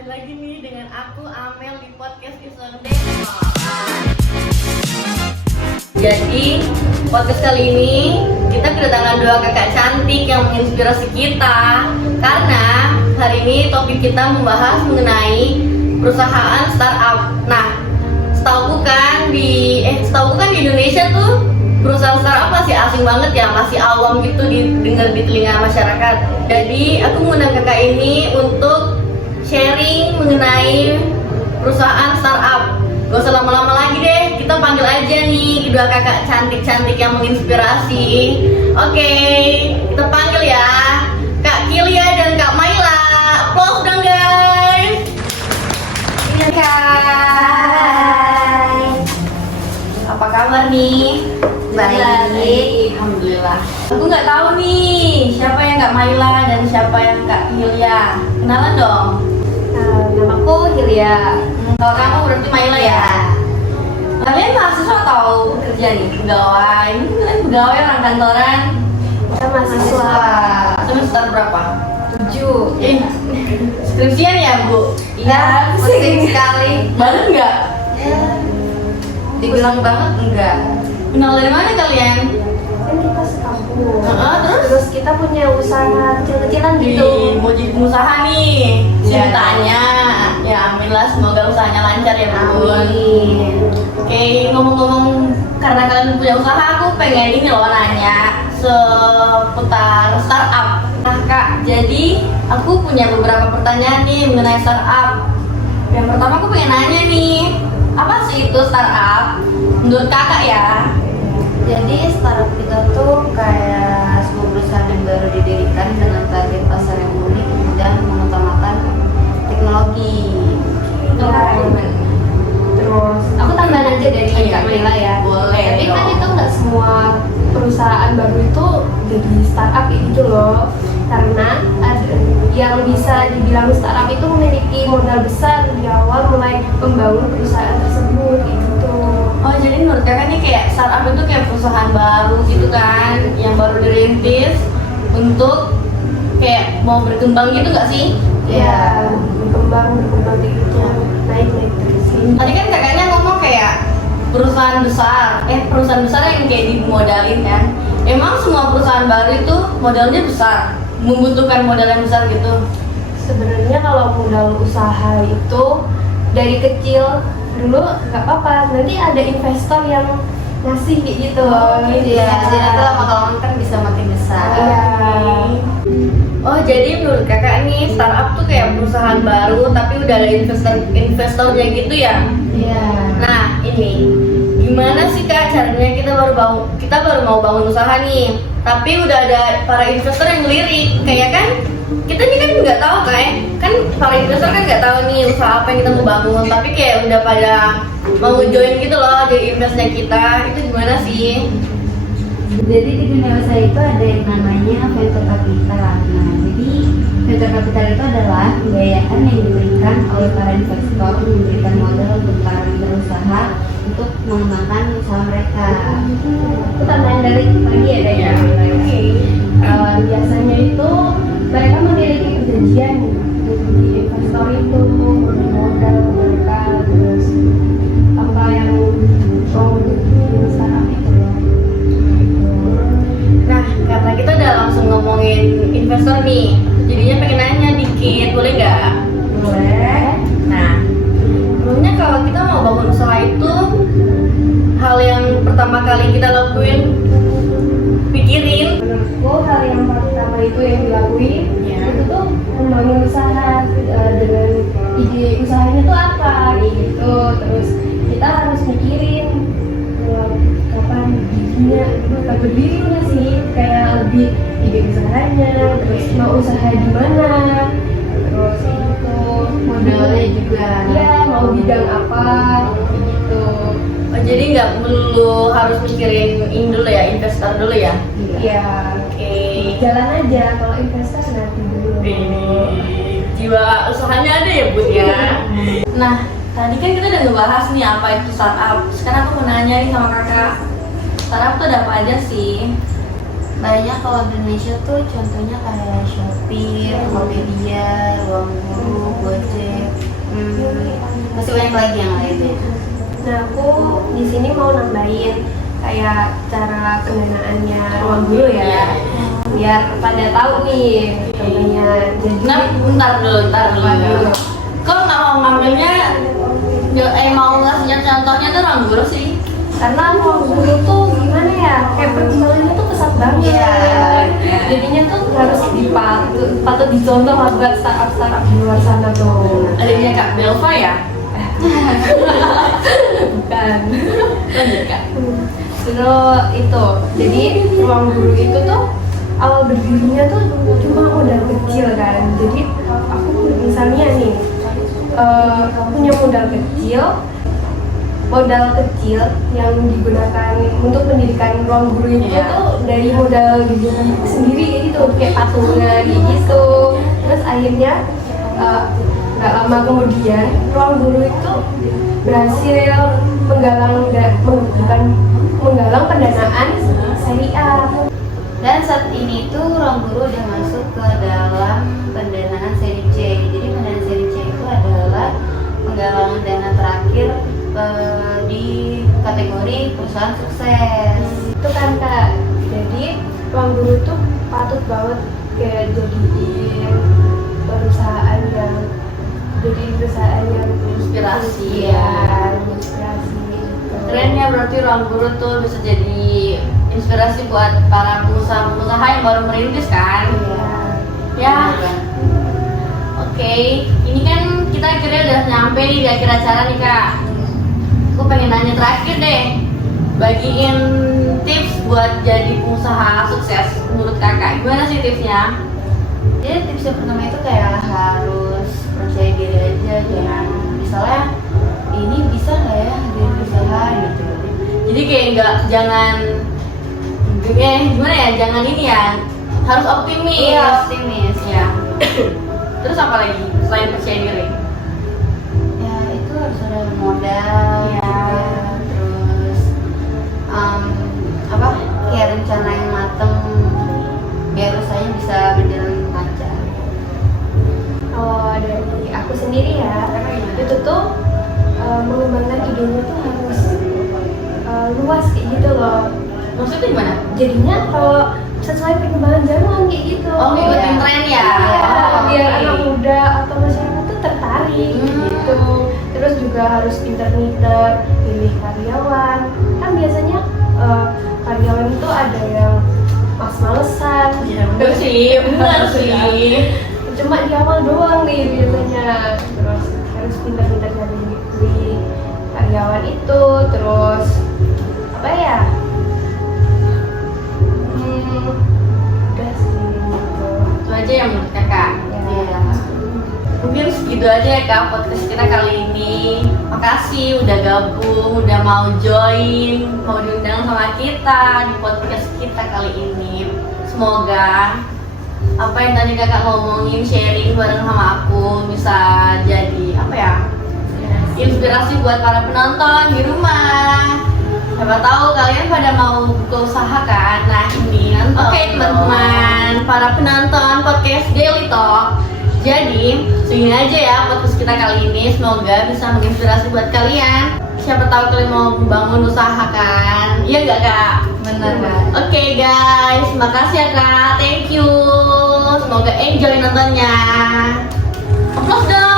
kembali lagi nih dengan aku Amel di podcast Iseng. Jadi podcast kali ini kita kedatangan dua kakak cantik yang menginspirasi kita, karena hari ini topik kita membahas mengenai perusahaan startup. Nah, setahu kan di Indonesia tuh perusahaan startup masih asing banget ya, masih awam gitu didengar di telinga masyarakat. Jadi aku mengundang kakak ini untuk sharing mengenai perusahaan startup. Gak usah lama-lama lagi deh, kita panggil aja nih kedua kakak cantik-cantik yang menginspirasi. Oke, kita panggil ya Kak Kilia dan Kak Maila. Applause dong guys. Iya Kak. Apa kabar nih? Baik, alhamdulillah. Aku nggak tahu nih siapa yang Kak Maila dan siapa yang Kak Hilya. Kenalan dong. namaku Hilya. Kalau kamu berarti Maila ya. Kalian mahasiswa atau kerja nih? Pegawai? Ini kalian pegawai orang kantoran? Kita mahasiswa. Semester berapa? 7. Skripsian ya Bu? Iya, pusing sekali. Banget nggak? Ya, dibilang banget enggak. Kenal dari mana kalian? Kan kita sekampung. Terus? Terus kita punya usaha kecil-kecilan gitu. Mau jadi pengusaha nih. Iya. Ceritanya. Ya amin lah, semoga usahanya lancar ya Bun. Amin. Oke, ngomong-ngomong karena kalian punya usaha, aku pengen ini loh nanya seputar startup. Nah Kak, jadi aku punya beberapa pertanyaan nih mengenai startup. Yang pertama aku pengen nanya nih, apa sih itu startup? Menurut kakak ya? Jadi startup kita tuh kayak sebuah perusahaan yang baru didirikan dengan target pasar yang unik dan mengutamakan teknologi. Terus aku tambahan aja dari Kak Mila ya. Boleh. Tapi kan dong. itu nggak semua perusahaan baru itu jadi startup kayak gitu loh. Karena ada yang bisa dibilang startup itu memiliki modal besar di awal mulai membangun perusahaan tersebut gitu. Oh jadi menurut kakak nih kayak startup itu kayak perusahaan baru gitu kan, yang baru dirintis untuk kayak mau berkembang gitu nggak sih? Ya, berkembang gitu, naik terus. Tadi kan kakaknya ngomong kayak perusahaan besar yang kayak dimodalin kan. Emang semua perusahaan baru itu modalnya besar, membutuhkan modal yang besar gitu? Sebenarnya kalau modal usaha itu dari kecil dulu nggak apa-apa, nanti ada investor yang ngasih gitu. Iya, jadi nanti lama-kelamaan kan bisa makin besar. Iya. Oh jadi menurut kakak nih startup tuh kayak perusahaan baru tapi udah ada investornya gitu ya? Iya. Nah ini gimana sih Kak caranya kita baru mau bangun usaha nih, tapi udah ada para investor yang ngelirik, kayak kan kita nih kan nggak tahu kan para investor kan nggak tahu nih usaha apa yang kita mau bangun, tapi kayak udah pada mau join gitu loh jadi investnya kita. Itu gimana sih? Jadi di dunia usaha itu ada yang namanya venture capital. Nah, jadi venture capital itu adalah pembiayaan yang diberikan oleh para investor memberikan modal untuk para berusaha untuk mengembangkan usaha mereka. Itu tambahan dari tadi ya dari Iya. biasanya itu mereka memiliki perjanjian jadi investor itu memberi modal ke mereka, terus apa yang mau bikin startup itu loh. Nah karena kita udah langsung ngomongin investor nih, jadinya pengen nanya dikit, boleh nggak? Boleh. Nah, sebenarnya kalau kita mau bangun usaha itu, hal yang pertama kali kita lakuin, pikirin. Menurutku hal yang pertama itu yang dilakuin itu tuh membangun usaha dengan ide usahanya tuh apa gitu. Terus kita harus mikirin kapan bikinnya, kapan berdirinya sih, kayak lebih ide usahanya, terus mau usaha di mana, terus itu Modalnya juga. ya mau bidang apa gitu. Oh, jadi nggak perlu harus mikirin ini dulu ya, investor dulu ya? Ya Oke. jalan aja, kalau investor nanti dulu. Ini jiwa usahanya ada ya Bun ya. Nah tadi kan kita udah ngebahas nih apa itu startup. Sekarang aku mau nanya nih sama kakak, startup tuh ada apa aja sih? Banyak kalau di Indonesia tuh contohnya kayak Shopee, Tokopedia, Ruang Guru, Gojek, Masih banyak lagi yang lainnya. Nah, aku di sini mau nambahin kayak cara pendanaannya ruang guru ya, biar pada tahu nih contohnya. Jadi Nah, bentar dulu. Kok nggak mau ngambilnya? Mau ngasih contohnya tuh ruang guru sih? karena ruang guru tuh gimana ya, kayak perkembangannya tuh pesat banget. Iya. Jadinya tuh harus patut dicontoh lah buat startup di luar sana tuh. Adanya Kak Belva ya? Bukan. Lanjut Kak. Terus itu, jadi ruang guru itu tuh awal berdirinya tuh cuma modal kecil kan. Jadi aku misalnya nih punya modal kecil yang digunakan untuk pendidikan ruang guru itu tuh dari modal diri sendiri kayak gitu, kayak patungan kayak gitu. Terus akhirnya nggak lama kemudian ruang guru itu berhasil menggalang pendanaan seri A. Dan saat ini tuh ruang guru udah masuk ke dalam pendanaan seri C. Jadi pendanaan seri C itu adalah penggalangan dana terakhir di kategori perusahaan sukses. Itu kan Kak, jadi ruang guru tuh patut banget kayak jadiin perusahaan yang Inspirasi ya, inspirasi. Keren ya, berarti ruang guru tuh bisa jadi inspirasi buat para pengusaha yang baru merintis kan? Iya. Ya. Oke, ini kan kita akhirnya udah nyampe di akhir acara nih Kak. Aku pengen nanya terakhir deh, bagiin tips buat jadi pengusaha sukses menurut Kakak. Gimana sih tipsnya? Jadi tips yang pertama itu kayak harus percaya diri aja, jangan misalnya ini bisa nggak ya jadi usaha gitu. Jadi kayak jangan jangan ini ya, harus optimis. Iya, optimis Ya. Terus apa lagi selain percaya diri? ya. Itu harus ada modal Iya. terus kayak rencana yang mateng biar usahanya bisa berjalan lancar. Oh, dari aku sendiri ya, itu tuh mengembangkan idenya tuh harus luas kayak gitu loh. Maksudnya gimana? Jadinya kalau sesuai perkembangan zaman kayak gitu. Oh, ngikutin Iya. tren ya. Biar anak muda atau masyarakat tuh tertarik gitu. Terus juga harus pinter-pinter pilih karyawan. Kan biasanya karyawan itu ada yang malesan. Iya, bener sih. Cuma di awal doang nih biasanya. Terus harus pinter-pinter pilih karyawan itu. Terus apa ya? Udah sih gitu. Itu aja yang menurut Kakak. Ya. Mungkin segitu aja ya Kak podcast kita kali ini. Makasih udah gabung, udah mau join, mau diundang sama kita di podcast kita kali ini. Semoga apa yang tadi Kakak ngomongin, sharing bareng sama aku bisa jadi inspirasi buat para penonton di rumah. Siapa tahu kalian pada mau buka usaha kan? Nah ini nonton. Oke teman-teman, para penonton podcast Daily Talk. Jadi segini aja ya podcast kita kali ini. Semoga bisa menginspirasi buat kalian. Siapa tahu kalian mau membangun usaha kan? Iya nggak Kak? Bener Kak. Oke guys, makasih ya Kak. Thank you. Semoga enjoy nontonnya. Applause dong.